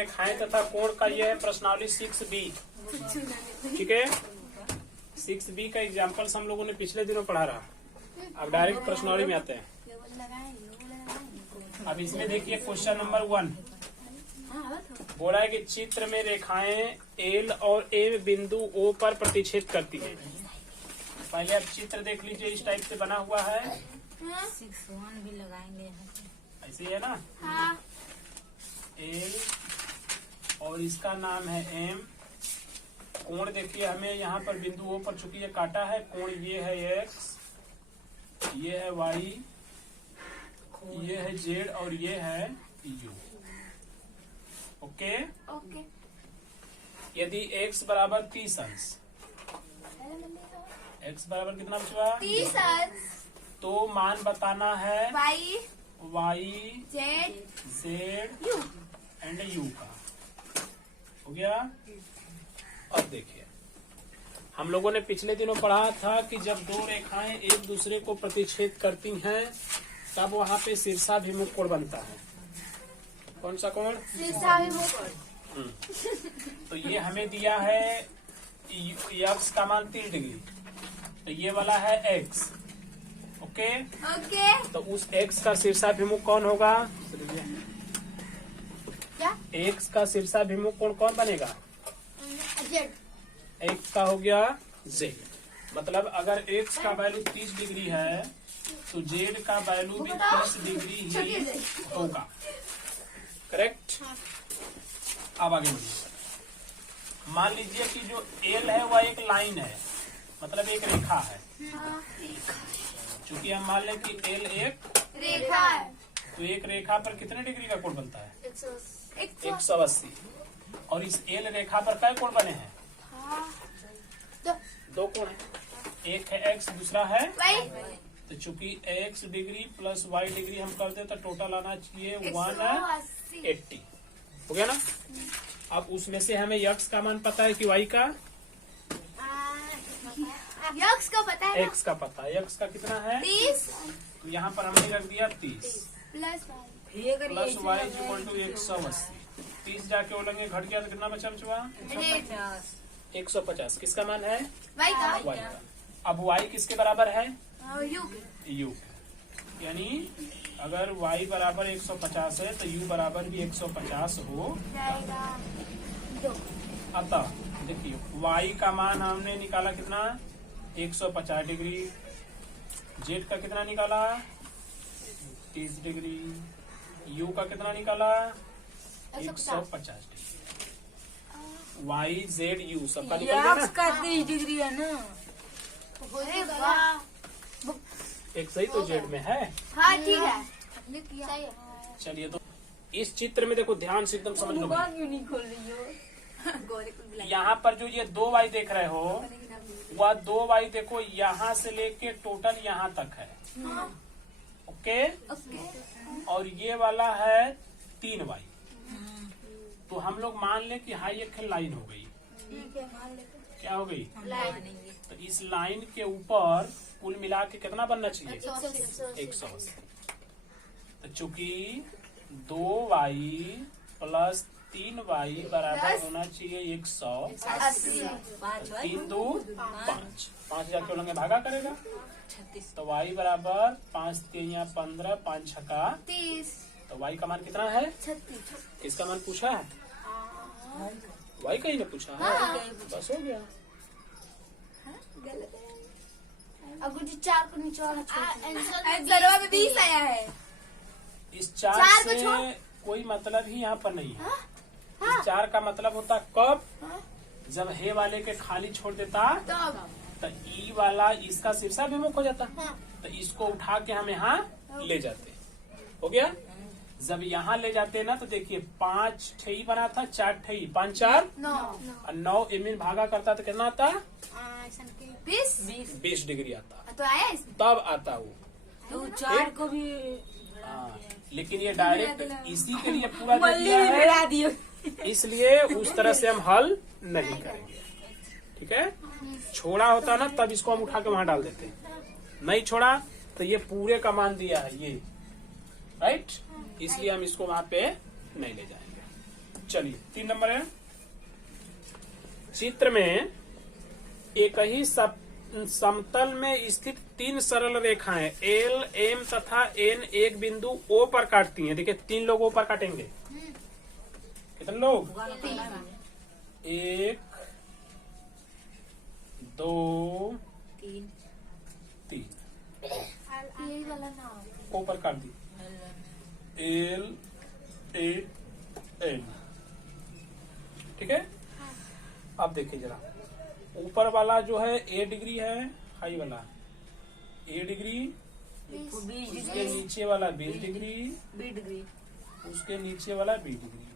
रेखाएं तथा कोण का यह है प्रश्नावली 6B। ठीक है, 6B का एग्जाम्पल्स हम लोगों ने पिछले दिनों पढ़ा रहा। अब डायरेक्ट प्रश्नावली में आते हैं। अब इसमें देखिए क्वेश्चन नंबर 1 बोला है कि चित्र में रेखाएं L और M बिंदु O पर प्रतिच्छेद करती है। पहले आप चित्र देख लीजिए, इस टाइप से बना हुआ है। 6-1 भी लगाएंगे ऐसे ही है ना। हाँ। L और इसका नाम है M। कोण देखिए, हमें यहाँ पर बिंदु O पर चूंकि ये काटा है, कोण ये है X, ये है Y, ये है Z और ये है U। ओके। ओके। यदि x बराबर 30 अंश, x बराबर कितना बचवा 30 अंश, तो मान बताना है Y y Z z U and u का। हो गया। अब देखिए, हम लोगों ने पिछले दिनों पढ़ा था कि जब दो रेखाएं एक दूसरे को प्रतिच्छेद करती हैं तब वहां पे शीर्षाभिमुख कोण बनता है। कौन सा कोण? शीर्षाभिमुख। तो ये हमें दिया है x का मान 30 डिग्री, तो ये वाला है x। ओके। ओके। तो उस x का शीर्षाभिमुख कौन होगा? क्या? x का शीर्षाभिमुख कोण कौन बनेगा? Z। x का हो गया z। मतलब अगर x का वैल्यू 30 डिग्री है तो z का वैल्यू भी 30 डिग्री ही होगा। करेक्ट। अब आगे बढ़िए। मान लीजिए कि जो L है वह एक लाइन है, मतलब एक रेखा है। चूंकि हम मान लें कि L एक रेखा है, तो एक रेखा पर कितने डिग्री का कोण बनता है? 180। और इस L रेखा पर क्या कोण बने हैं? दो कोण है, एक है x, दूसरा है Y। तो चूंकि x degree plus y degree हम कर दे तो टोटल आना चाहिए 180। हो गया ना। अब उसमें से हमें x का मान पता है कि y का? x का पता है x का पता है। x का कितना है? 30 तो यहाँ पर हमने रख दिया 30 plus plus y equal to 180। 30 जाके उलंगे घट गया तो कितना बचा बचवा? 150। किसका मान है? Y का। y का। अब y किसके बराबर है? U। u। यानी अगर y बराबर 150 है तो u बराबर भी 150 हो जाएगा 2। अतः देखिए y का मान हमने निकाला कितना? 150 डिग्री। z का कितना निकाला? 30 डिग्री। u का कितना निकाला? 150 डिग्री। y z u सबका निकल गया ना। का 30 डिग्री है ना। अरे वाह। एक सही तो z में है। हाँ ठीक है, सही है। चलिए, तो इस चित्र में देखो, ध्यान से एकदम समझ लो भाई। क्यों नहीं खोल रही हो? यहाँ पर जो ये 2y देख रहे हो वह 2y देखो यहाँ से लेके टोटल यहाँ तक है। ओके। और ये वाला है 3y। तो हम लोग मान ले कि हाई एक लाइन हो गई। क्या हो गई? तो इस लाइन के ऊपर कुल मिला के कितना बनना चाहिए? 180। तो चूंकि 2y प्लस 3y बराबर होना चाहिए 180। 3 2 5, 5 जाके उलंगे भागा करेगा। तो y बराबर 5 3 15, 5 छक्का 30। तो y का मान कितना है? 36। किसका मान पूछा है? y का ही ना पूछा है। बस हो गया। अब जो 4 को नीचे वाला आंसर में 20 आया है। इस 4 4 को से छोड़। कोई मतलब ही यहाँ पर नहीं है। इस 4 का मतलब होता कब? जब हे वाले के खाली छोड़ देता तो ई वाला इसका शीर्षाभिमुख हो जाता। तो इसको उठा के हम यहाँ ले जाते। हो गया। जब यहाँ ले जाते ना तो देखिए 5 ठेई बना था, 4 ठेई, 5 4 9 इमिन भागा करता तो कितना आता? 20 डिग्री आता। तो आया इसमें। तब आता वो। तो 4 को भी लेकिन ये डायरेक्ट इसी के लिए पूरा दे दिया है, इसलिए उस तरह से हम हल नहीं करेंगे। ठीक है। छोड़ा होता ना तब इसको हम उठा के वहां डाल देते। नहीं छोड़ा तो ये पूरे का मान दिया है ये, राइट। इसलिए हम इसको वहां पे नहीं ले जाएंगे। चलिए 3 नंबर है, चित्र में एक ही समतल में स्थित 3 सरल रेखाएं एल, एम तथा एन एक बिंदु ओ पर काटती हैं। देखिए 3 लोग ओ पर काटेंगे। कितने लोग? 1 2 3 यही वाला नाम ओ पर काट दी, एल ए एन। ठीक है, अब देखिए जरा, ऊपर वाला जो है ए डिग्री है, हाई वाला ए डिग्री, 20 उसके डिग्री, नीचे वाला 20 डिग्री, 20 डिग्री। उसके नीचे वाला 20 डिग्री।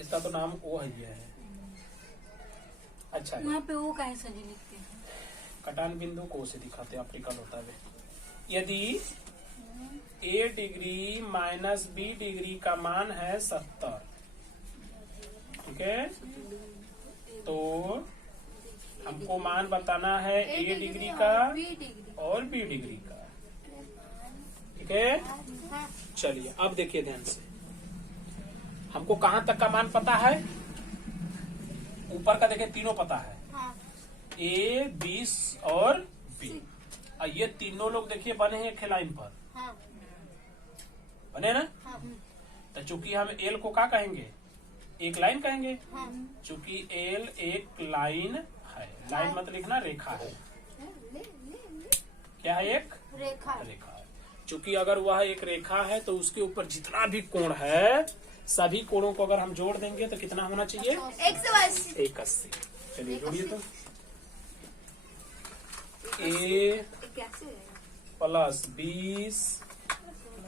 इसका तो नाम ओ है। अच्छा, वहाँ पे वो काहे सजी लिखते हैं? कटान बिंदु को से दिखाते हैं, ऑप्टिकल होता है। यदि ए डिग्री माइनस बी डिग्री का मान है 70, ठीक है, तो हमको मान बताना है ए डिग्री का बी डिग्री और बी डिग्री का। ठीक है, चलिए अब देखिए ध्यान से, हमको कहाँ तक का मान पता है? ऊपर का देखिए तीनों पता है, ए 20 और बी। और ये तीनों लोग देखिए बने हैं एक लाइन पर, बने ना। तो चूंकि हम एल को क्या कहेंगे? एक लाइन कहेंगे। चूंकि एल एक लाइन है, लाइन मतलब लिखना रेखा है। क्या है? एक रेखा। रेखा है। चूंकि अगर वह एक रेखा है तो उसके ऊपर जितना भी कोण है, सभी कोणों को अगर हम जोड़ देंगे तो कितना होना चाहिए? 180। चलिए जोड़िए तो, ए प्लस 20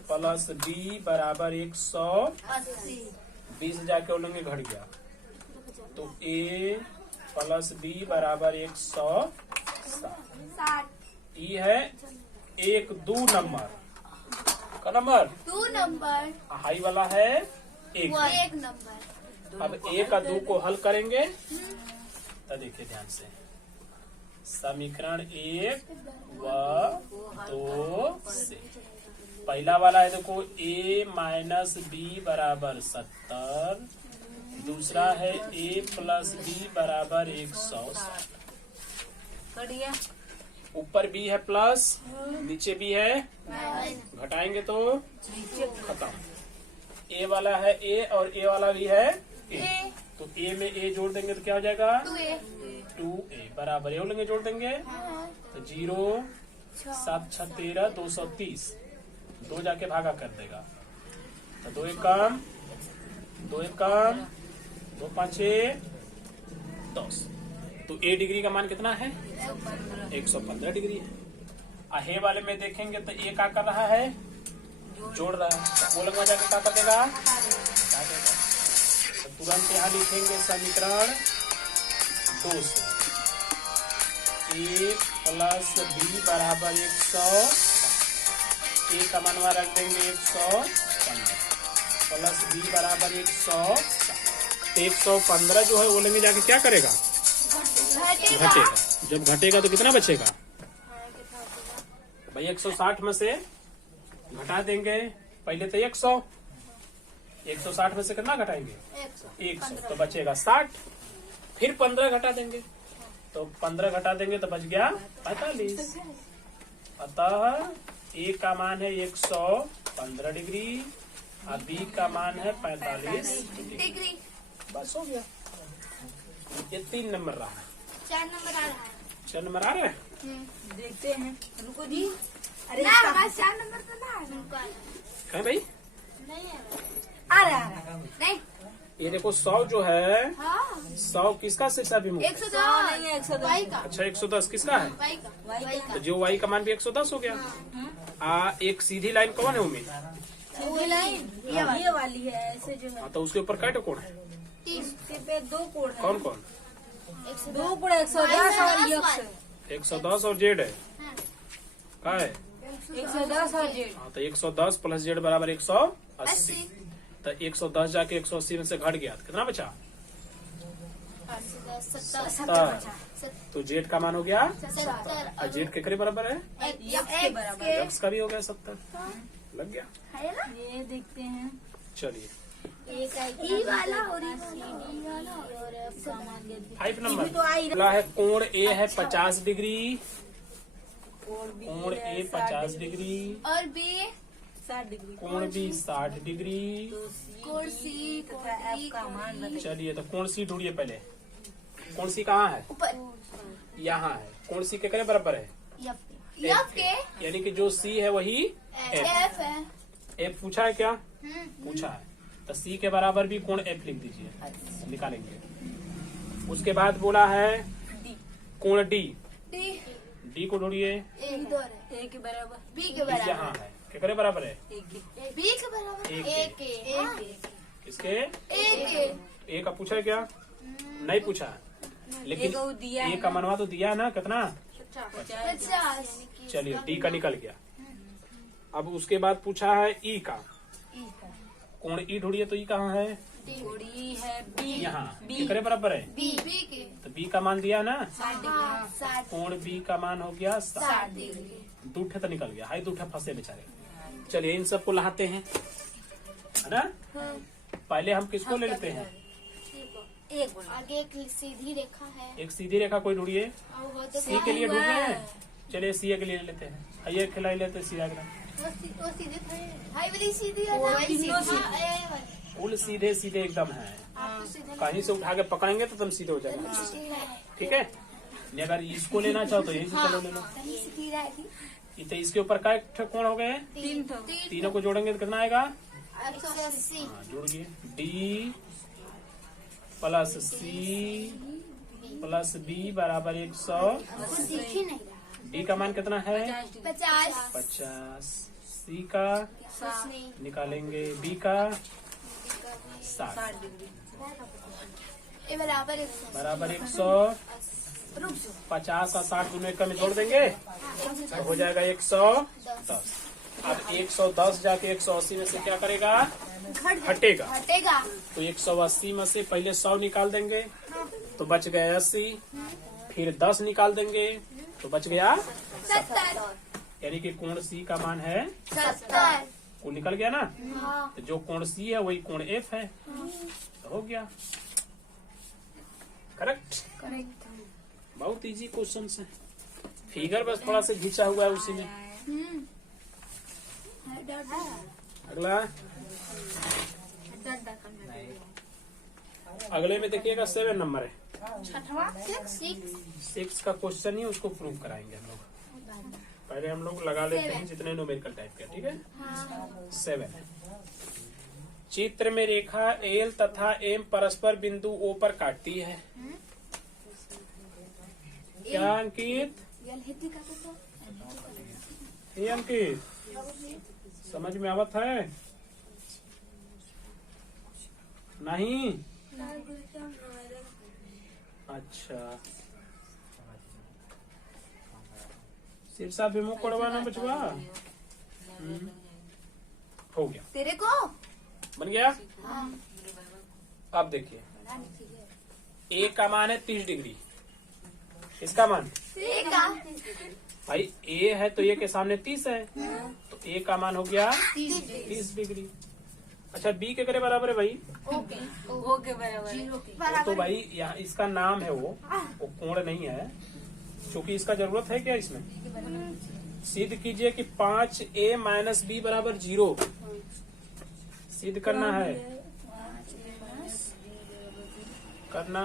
प्लस बी बराबर 180। 20 जाके उलेंगे घट गया, तो ए प्लस बी बराबर 160। ये है 1 2 नंबर का नंबर, 2 नंबर, हाई वाला है 1। 1 नंबर। अब 1 का 2 को हल करेंगे तो देखिए ध्यान से, समीकरण 1 व 2 से पहला वाला है, देखो a माइनस बी बराबर 70, दूसरा है a प्लस बी बराबर 160। बढ़िया। ऊपर b है प्लस, नीचे भी है, घटाएंगे तो खत्म। a वाला है a और a वाला भी है a, तो a में a जोड़ देंगे तो क्या हो जाएगा? 2a बराबर ये लेंगे, जोड़ देंगे तो 0 7 6 13 230, 2 जाके भागा कर देगा, तो 2 एक कम 2 एक कम 2 5 10। तो ए डिग्री का मान कितना है? 115 डिग्री है। आहे वाले में देखेंगे तो ए क्या कर रहा है? जोड़ रहा है। वो लगवा जाके क्या कर देगा? तो तुरंत यहाँ लिखेंगे समीकरण 2 से ए प्लस बी बराबर 100, ए का मानवा रख देंगे 115 प्लस बी बराबर 100। 115 जो है वो लेंगे जाके क्या करेगा? घटेगा। जब घटेगा तो कितना बचेगा भाई? 160 में से घटा देंगे, पहले तो 100, 160 में से कितना घटाएंगे? 100, तो बचेगा 60। फिर 15 घटा देंगे, तो 15 घटा देंगे तो बच गया 45। अतः ए का मान है 115 डिग्री और बी का मान है 45 डिग्री। बस हो गया। ये 3 नंबर रहा। 4 नंबर आ रहा है। 4 नंबर आ रहा है, देखते हैं, रुको जी। अरे ना, हमारा 4 नंबर तो ना है। कहे भाई? नहीं है, आ रहा नहीं। ये देखो 100 जो है, हाँ 100 किसका शिक्षा भी? 110 नहीं है, 110 वाई का। अच्छा 110 किसका है? वाई का। वाई तो जो y का मान भी 110 हो गया। एक सीधी लाइन कौन है उम्मीद? वो लाइन ये वाली है, ऐसे जो है। तो उसके ऊपर कैटे कोण है? 30 पे 2 कोण है। कौन कौन? 2 कोण 110 और यक्स 110 और जेड है, क्या है? 110 और जेड। हाँ, तो 110 प्लस जेड बराबर 180। तो 110 जाके 180 में से घट गया, कितना बचा? 70। तो जेड का मान हो गया, और जेड के करीब बराबर है, यक्स के बराबर। एक्स का भी हो गया 70। लग गया। ये देखते हैं। चलिए ई वाला और ई वाला और F का मान ज्ञात कीजिए। 5 नंबर तो आई बोला है कोण ए है 50 डिग्री, कोण B कोण है ए 50 डिग्री, और बी 60 डिग्री। कोण बी 60 डिग्री। तो कोण C, तथा कोण F का मान बताइए। चलिए तो कोण सी ढूंढिए पहले। कोण सी कहाँ है? ऊपर यहाँ है। कोण सी के करे बराबर है? एफ के यानी कि जो सी है वही एफ। एफ है। एफ पूछा है क्या? पूछा है तो सी के बराबर भी कोण एफ लिख दीजिए, निकालेंगे। उसके बाद बोला है कोण डी, डी डी को ढूंढिए। इधर है। A के बराबर बी के यहाँ बराबर है, के करे बराबर है? A के बी के बराबर एक ए के इसके ए के ए का पूछा है क्या? नहीं पूछा है। लेकिन A को दिया ए का मनवा तो दिया ना, कितना? 50। चलिए डी का निकल गया। अब उसके बाद पूछा है ई का। कोण ई ढूंढिए तो ई कहाँ है? थोड़ी है B यहाँ। B के करे बराबर है? बी बी के तो बी का मान दिया ना, 60 कोण बी का मान हो गया 60। डिग्री। दूठे तो निकल गया, हाई दूठे फंसे बेचारे। चलिए इन सबको लहाते हैं, है ना? पहले हम किसको ले लेते हैं? एक आगे एक सीधी रेखा है। एक सीधी रेखा कोई ढूंढिए। और वो तो सी के लिए ढूंढ रहे हैं। चलिए सी के लिए ले लेते हैं। आइए खिलाई लेते हैं सीधा ग्राम। वो सीधे खड़े हैं। हाई वाली सीधी है वो ना? तीनों सीधी। हाँ, ए वाली। फुल सीधे सीधे एकदम है। आप तो सीधे कहीं से उठा के पकड़ेंगे तो तुम सीधे हो जाएगा। ठीक है? नहीं अगर इसको लेना चाहो तो यही से चलो ले लो। कहीं सीधी रहेगी। ये तो इसके ऊपर का कोण हो गए? तीन तो तीनों को जोड़ेंगे तो कितना आएगा? 180। हाँ जोड़िए। D plus C plus B बराबर 100। वो दिख ही नहीं रहा। डी का मान कितना है? 50 50। सी का कुछ नहीं। निकालेंगे, बी का 60 60 डिग्री। ये बराबर 100। बराबर 100। रुक जाओ। 50 और 60 दोनों एक में जोड़ देंगे तो हो जाएगा 110। अब 110 जाके 180 में से क्या करेगा? हटेगा। हटेगा। तो 180 में से पहले 100 निकाल देंगे तो बच गया 80। फिर 10 निकाल देंगे तो बच गया 70। यानी कि कोण सी का मान है 70। वो निकल गया ना। हाँ। तो जो कोण सी है वही कोण एफ है, तो हो गया। करेक्ट। बहुत इजी क्वेश्चन है। फिगर बस थोड़ा सा घिंचा हुआ है उसी में। अगला अगले में देखिएगा 7 नंबर है। छठवां 6 का क्वेश्चन ही उसको प्रूव कराएंगे हम लोग। पहले हम लोग लगा लेते हैं जितने न्यूमेरिकल टाइप के। ठीक है? 7 है। चित्र में रेखा एल तथा एम परस्पर बिंदु ओ पर काटती है। क्या अंकित? ये अंकित समझ में आवत है? नहीं? अच्छा शीर्षा विमुख पढ़वाना बचवा। हो गया, तेरे को बन गया। अब देखिए ए का मान है 30 डिग्री। इसका मान भाई ए है तो ए के सामने 30 है तो ए का मान हो गया 30 डिग्री। अच्छा बी के करे बराबर है भाई? O के बराबर तो भाई यहाँ इसका नाम है वो कोण नहीं है, क्योंकि इसका जरूरत है क्या इसमें? सिद्ध कीजिए कि 5a माइनस बी बराबर 0। सिद्ध करना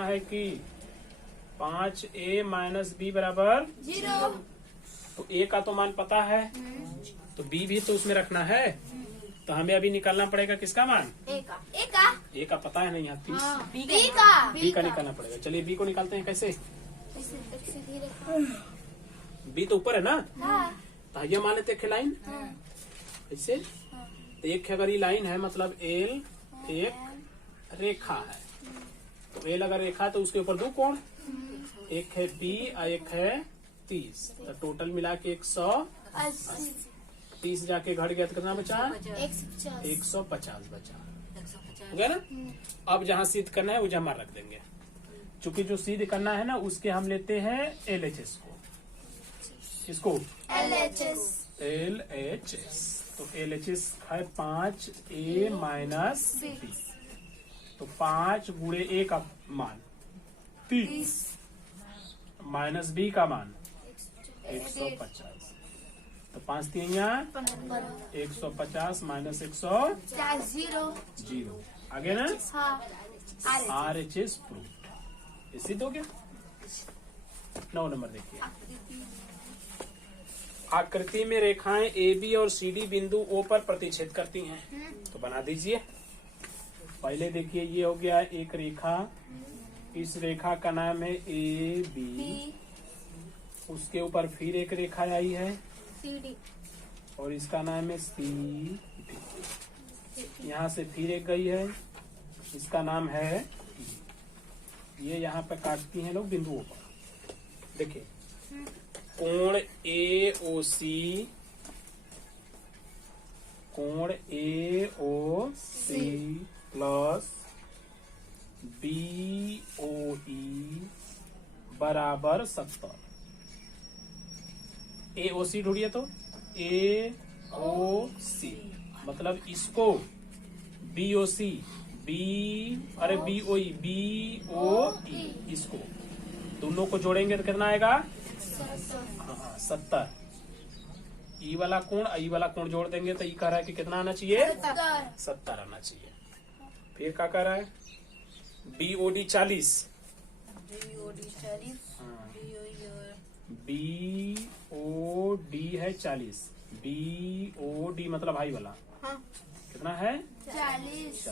है कि 5a माइनस बी बराबर 0। तो a का तो मान पता है तो b भी तो उसमें रखना है। तो हमें अभी निकालना पड़ेगा किसका मान? a का पता है नहीं यहाँ 30। b का निकालना पड़ेगा। चलिए b को निकालते हैं। कैसे? b तो ऊपर है ना, तो ये मान लेते हैं लाइन ऐसे। तो एक अगर ये लाइन है मतलब एल एक रेखा है, तो एल अगर रेखा है तो उसके ऊपर 2 कोण, एक है बी और एक है 30। तो टोटल मिला के 180। 30 जाके घट गया तो कितना बचा? 150 बचा। हो गया ना। अब जहाँ सिद्ध करना है वो जमा रख देंगे। चूंकि जो सिद्ध करना है ना उसके हम लेते हैं LHS को। किसको? LHS। तो LHS है 5a माइनस बी। तो 5 गुणे A का मान 30 माइनस B का मान 150। तो 5 3 150 माइनस 100 0। आगे ना RHS प्रूफ। ये सिद्ध हो गया। 9 नंबर देखिए, आकृति में रेखाएं AB और CD बिंदु O पर प्रतिच्छेद करती हैं। तो बना दीजिए। पहले देखिए ये हो गया एक रेखा, इस रेखा का नाम है AB, उसके ऊपर फिर एक रेखा आई है और इसका नाम है CD। यहाँ से फिर एक गई है, इसका नाम है E। ये यहाँ पे काटती हैं लोग बिंदुओं पर। देखिए कोण AOC, कोण AOC प्लस BOE बराबर 70। AOC ढूंढिए तो AOC मतलब इसको BOC BOE इसको दोनों को जोड़ेंगे तो कितना आएगा? हाँ 70। ई वाला कोण ई वाला कोण जोड़ देंगे तो ई कह रहा है कि कितना आना चाहिए? 70 आना चाहिए। फिर क्या कह रहा है? BOD 40, BOD है 40, BOD मतलब हाई वाला कितना है? 40।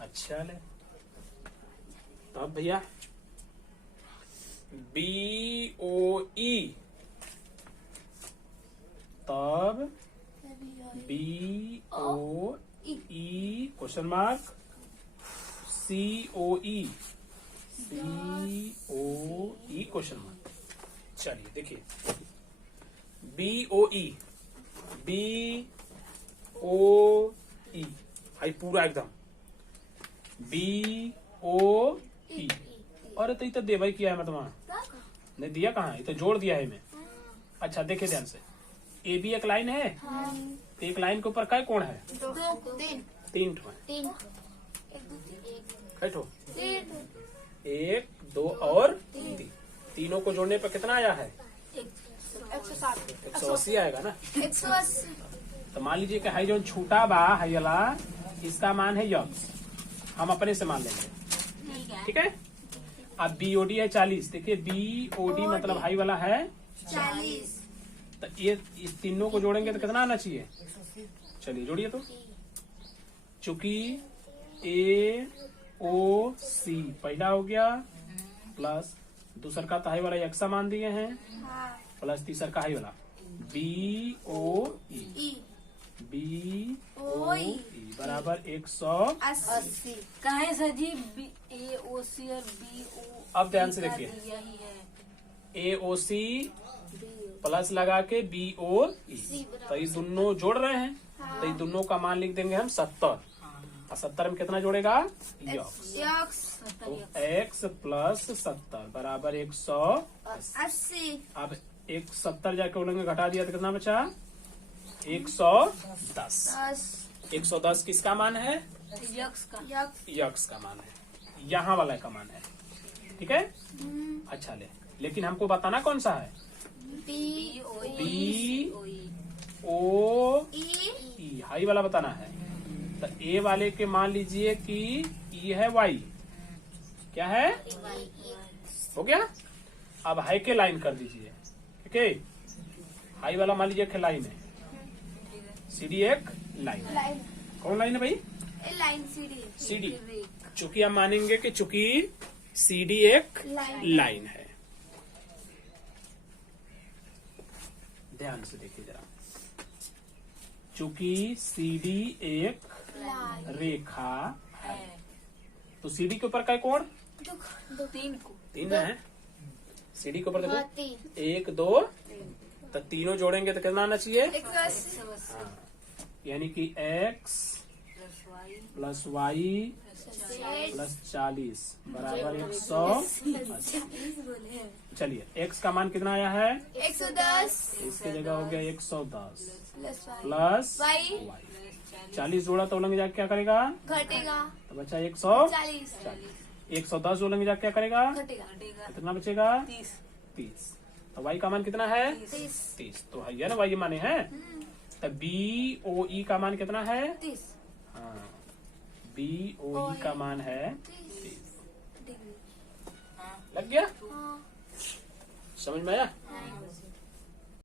अच्छा ले, तब भैया BOE तब BOE question mark COE question mark. चलिए देखिए BOE हाई पूरा एकदम BOE। और तो दे भाई किया है मैं तुम्हारा नहीं दिया, कहाँ है? तो जोड़ दिया है मैं। अच्छा देखे ध्यान से, AB एक लाइन है, तो एक लाइन के ऊपर काय कोण है? 3 ठो है। कै ठो? 1 2 और 3। तीनों को जोड़ने पर कितना आया है? 180 आएगा ना। 180। तो मान लीजिए कि हाई जो छूटा बा हाई वाला, इसका मान है यक्स, हम अपने से मान लेंगे। ठीक है। अब BOD है 40। देखिए BOD मतलब हाई वाला है 40। तो ये इस तीनों को जोड़ेंगे तो कितना आना चाहिए? चलिए जोड़िए तो। चूंकि AOC पहला हो गया प्लस दूसरा का तो हाई वाला यक्सा मान दिए हैं प्लस तीसरा का हाई वाला BOE बराबर 180। कहे सर जी AOC और BO। अब ध्यान से देखिए, यही है AOC प्लस लगा के BOE, तो ये दोनों जोड़ रहे हैं तो ये दोनों का मान लिख देंगे हम 70। और 70 में कितना जोड़ेगा? यक्स। तो x प्लस 70 बराबर 180। अब 170 जाके बोलेंगे घटा दिया तो कितना बचा? 110। 110 किसका मान है? यक्स का मान है, यहाँ वाला का मान है। ठीक है। अच्छा लेकिन हमको बताना कौन सा है? BOE हाई वाला बताना है। तो A वाले के मान लीजिए कि E है Y, क्या है? हो गया। अब हाई के लाइन कर दीजिए। ठीक है। हाई वाला मान लीजिए कि लाइन है, CD एक लाइन। कौन लाइन है भाई? Line CD। चूंकि हम मानेंगे कि चूंकि CD एक लाइन है। ध्यान से देखिए जरा, चूंकि CD एक रेखा है तो CD के ऊपर का कोण? 3 है। CD के ऊपर देखो 1 2, तो तीनों जोड़ेंगे तो कितना आना चाहिए? 180। हाँ। यानी कि X प्लस Y प्लस 40 बराबर 180। चलिए X का मान कितना आया है? 110। इसकी जगह हो गया 110 प्लस Y। 40 जोड़ा तो उलंग जाके क्या करेगा? घटेगा तो बचा 140। 40 110 उलंग जाके क्या करेगा? घटेगा कितना बचेगा? 30। तो y का मान कितना है? 30 तो है ना y माने हैं। तो BOE का मान कितना है? 30 हाँ, BOE का मान है 30। लग गया? हाँ समझ में आया?